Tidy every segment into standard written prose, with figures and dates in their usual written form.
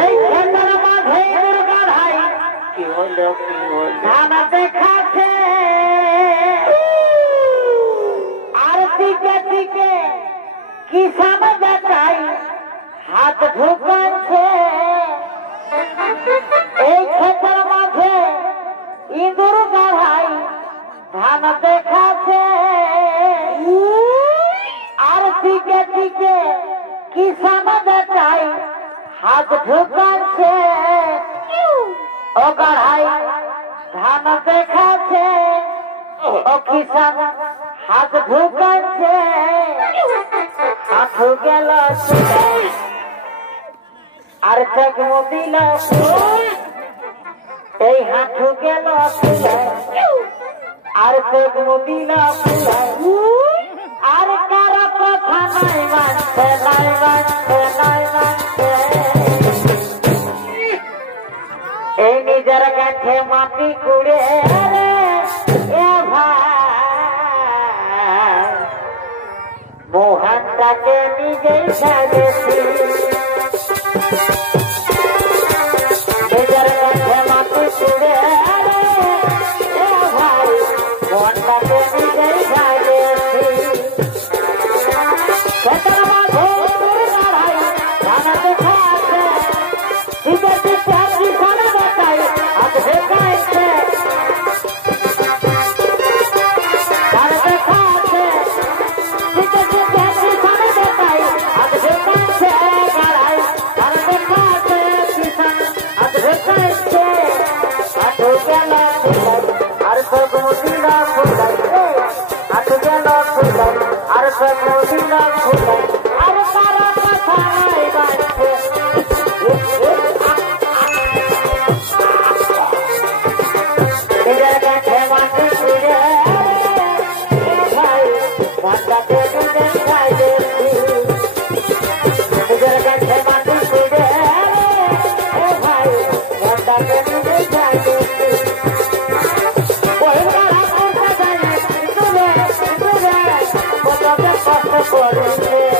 এই খেলার মাঝে দুর্গা ভাই কি হলো ধান দেখাচ্ছে আর দিকে দিকে কিষান দেখাই হাত ঢুকাচ্ছে এই ক্ষেতের মাঝে ইঁদুর গাড়াই ধান দেখাচ্ছে আর দিকে দিকে কিষান দেখাই হাত ঢুকাচ্ছে ও গাড়াই ধান দেখাচ্ছে ও কিষান হাত ঢুকাচ্ছে হাঁটু গেল আর চকম দিল এই হাঁটু গেল আর চকম দিল আর কারো কথা নাই মানছে নাই মানছে নাই মানছে এই নিজের কাছে মাটি কুড়ে এ ভাই মোহনটাকে নিজেই সাজেছি নিজের কাছে মাটি কুড়ে এ ভাই মোহনটাকে নিজেই সাজেছি খেতার মাঝে দাঁড়াই ধান দেখাচ্ছে দিকে দিকে কিষান দেখাই হাত দেখাচ্ছে ধান দেখাচ্ছে দিকে দিকে কিষান দেখাই হাত দেখাচ্ছে গাড়াই ধান দেখাচ্ছে কিষান হাত দেখাচ্ছে হাঁটু গেল আর সব দিলা ফুলাই হাঁটু গেল ফুলাই আর সব দিলা ফুলাই আর তারা কথা নাই বাঁচছে নিজের কাছে মাটি কুড়ে ভাই ধানটাকে নিজের খাইছি নিজের কাছে মাটি কুড়ে ভাই ধানটাকে নিজের খাইছি কষ্ট করে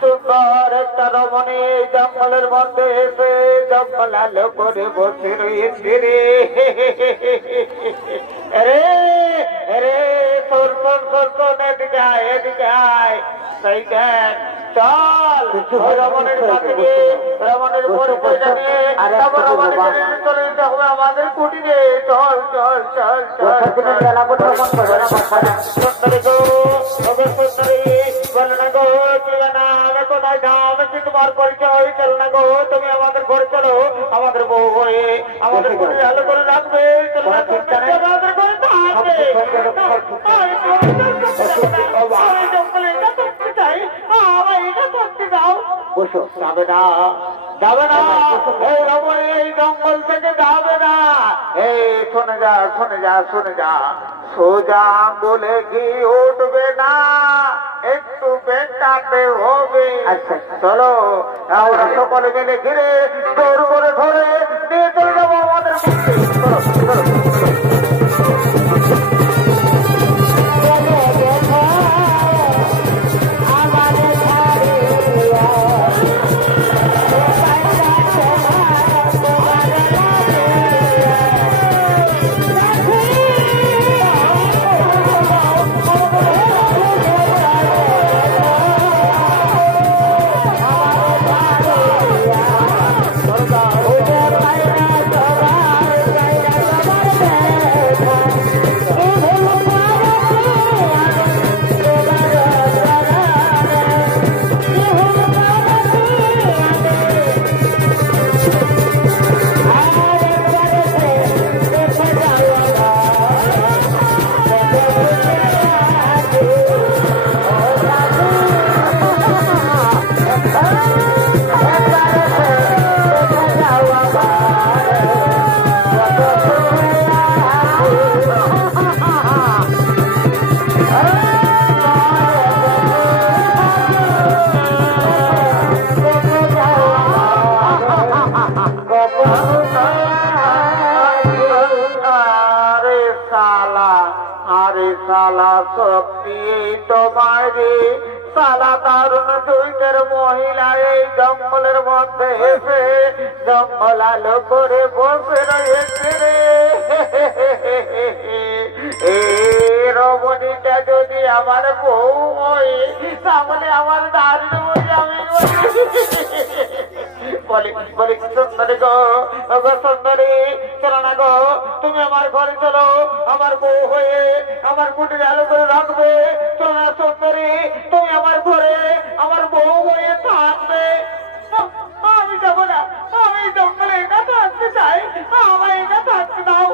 সুন্দর একটা রমণী জঙ্গলের মধ্যে এসে জঙ্গল আলো করে বসে রয়েছে রে রে রে তোর তোর তোর তোর এদিকে আয় এদিকে আয় সেই দেখ চল রমণের কাছে গিয়ে রমণের পরিচয়টা নিয়ে তারপর রমণের চলে যেতে হবে আমাদের কুটিরে চল চল চল চল সুন্দরী গো সুন্দরী বলো না গো চলে না আমি কোথায় যাও আমি তোমার পরিচয় চল না গো তুমি আমাদের ঘরে চলো আমাদের বউ হয়ে আমাদের কুটিরে আলো করে রাখবে চলো না আমাদের ঘরে থাকবে যাবে না যাবে না এই রমণী এই জঙ্গল থেকে যাবে না এই শুনে যা শুনে যা শুনে যা সোজা বলে কি উঠবে না একটু বেটাতে হবে আচ্ছা চলো আমরা সকলে মিলে ঘিরে দৌড় করে ধরে নিয়ে চলে যাবো আমাদের শক্তি তোমারে সালা দারুণ জৈতের মহিলা এই জঙ্গলের মধ্যে এসে জঙ্গল আলো করে বসে রয়েছে রে এই রমণীটা যদি আমার বউ হয় তাহলে আমার দারুণ আমি বলে বলে সুন্দরী গো সুন্দরী চলো না গো তুমি আমার ঘরে চলো আমার বউ হয়ে আমার কুটির আলো করে রাখবে চলো না সুন্দরী তুমি আমার ঘরে আমার বউ হয়ে থাকবে আমি যাবো না আমি জঙ্গলে একা থাকতে চাই আমার একা থাকতে দাও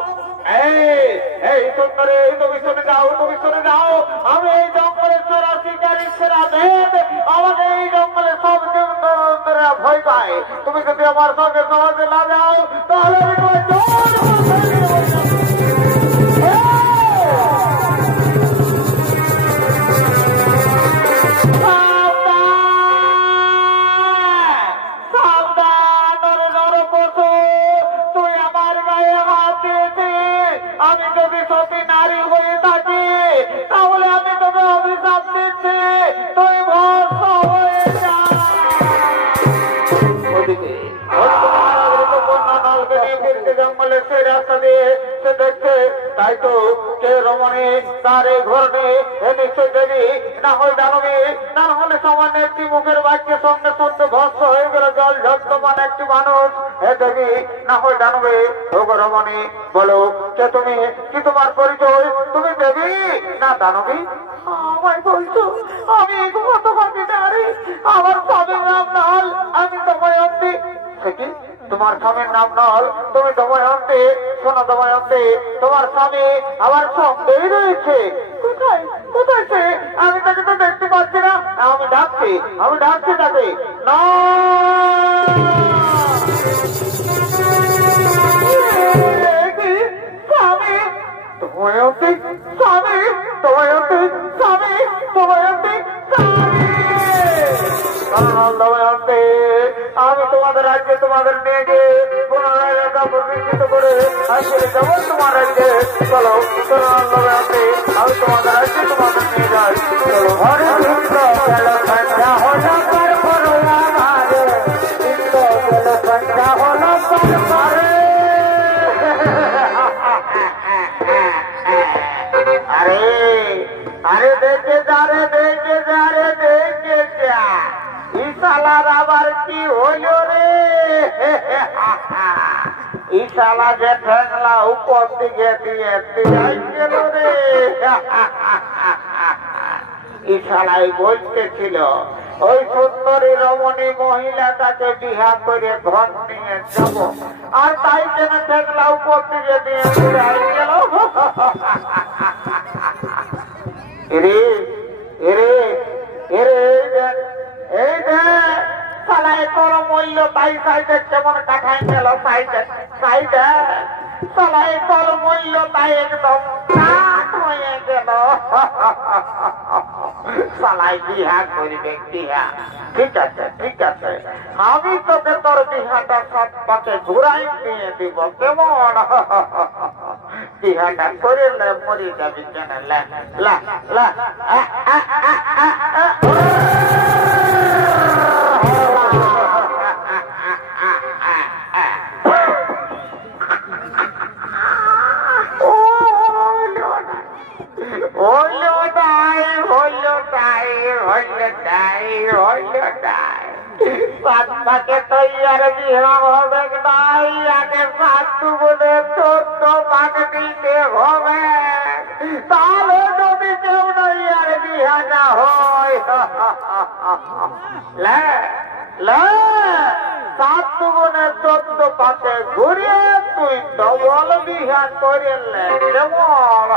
এই সুন্দরী তুমি শুনে যাও আমি এই জঙ্গলের সেরা শিকারী সেরা ভেদ আমাকে এই জঙ্গলে সব জীবনরা ভয় পায় তুমি যদি আমার সঙ্গে সমাজে না যাও তাহলে আমি আমি যদি সতী নারী হয়ে থাকি তাহলে আমি তোকে অভিশাপ দিচ্ছি তুই ভস্ম হয়ে যা জঙ্গলের সেই রাস্তা দিয়ে সে দেখছে তাই তো কে রমণী তার এই ঘর নেই এ নিশ্চয় দেবী না হয় দানবী না হলে সামান্য একটি মুখের বাক্যের সঙ্গে সঙ্গে ভস্ম হয়ে গেল জল ঝক্তমান একটি মানুষ হে দেবী না হয় দানবী ও গো রমণী বলো কে তুমি কি তোমার পরিচয় তুমি দেবী না দানবী আমায় বলছো আমি হতভাগী নারী আমার স্বামীর নাম নল আমি দময়ন্তী সে কি তোমার স্বামীর নাম নল তুমি দময়ন্তী শোনো দময়ন্তী তোমার স্বামী আমার সঙ্গেই রয়েছে কোথায় কোথায় সে আমি তাকে তো দেখতে পাচ্ছি না আমি ডাকছি তাকে না স্বামী দময়ন্তী স্বামী দময়ন্তী স্বামী দময়ন্তী দময়ন্তী আমি তোমাদের রাজ্যে তোমাদের নিয়ে গিয়ে পুনরায় একা প্রতিষ্ঠিত করে আসলে যাবো তোমার রাজ্যে চলো চলো দময়ন্তী আমি তোমাদের রাজ্যে তোমাদের নিয়ে যাই চলো হরে কৃষ্ণ শালার আবার কি হইল রে এই শালা যে ঠেংলা উপর দিকে দিয়ে গেল রে এই শালাই বলতেছিল ওই সুন্দরী রমণী মহিলাটাকে বিহা করে ঘর নিয়ে যাব আর তাই কেন ঠেংলা উপর দিকে দিয়ে গেল এরে এরে এরে এই যে শালাই তোর মূল্য তাই সাইডে কেমন কাঠাই গেল সাইডে সাইডে শালাই তোর মূল্য তাই একদম কাঠ হয়ে গেল শালাই বিহা করবে বিহা ঠিক আছে ঠিক আছে আমি তোকে তোর বিহাটা সব পাকে ঘুরাই দিয়ে দিব কেমন বিহাটা করে মরে যাবি কেন লা লা লা পাকে তৈয়ার বিহা হবে নাই আগে সাতু বলে 14 পাক দিতে হবে তাহলে যদি কেউ নাই আর বিহাটা হয় সাতু বলে 14 পাকে ঘুরিয়ে তুই ডবল বিহা করে কেমন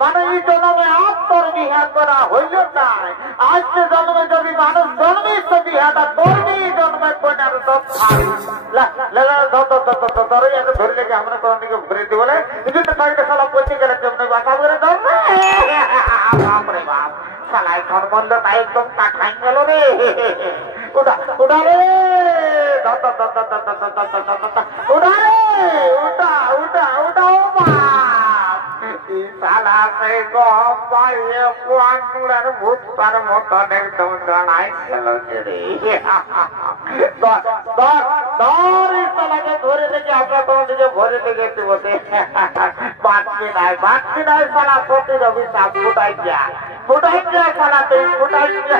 মানে এই জন্মে আত্মর বিহা করা হইল নাই আজকে জন্মে যদি মানুষ জন্মে তো বিহাটা করবি জন্মে কন্যার ধরে লেগে আমরা কোন দিকে ঘুরে দিব বলে সালা পচে গেলে কেমন বাসা করে ধরবে বাপরে বাপ সালাই ধর্মন্দ তাই একদম কাঠাই গেল রে উঠা উঠা রে উঠা রে উঠা উঠা উঠা শালা সে গম পাইয়ে কুয়ানুড়ার ভূত তার মতন একদম জানাই গেল রে শালাকে ধরে থেকে আমরা তোমার দিকে ভরে লেগেছি বসে বাঁচবি নাই শালা সতীর অভিশাপ ফুটাই যা শালা তুই ফুটাই যা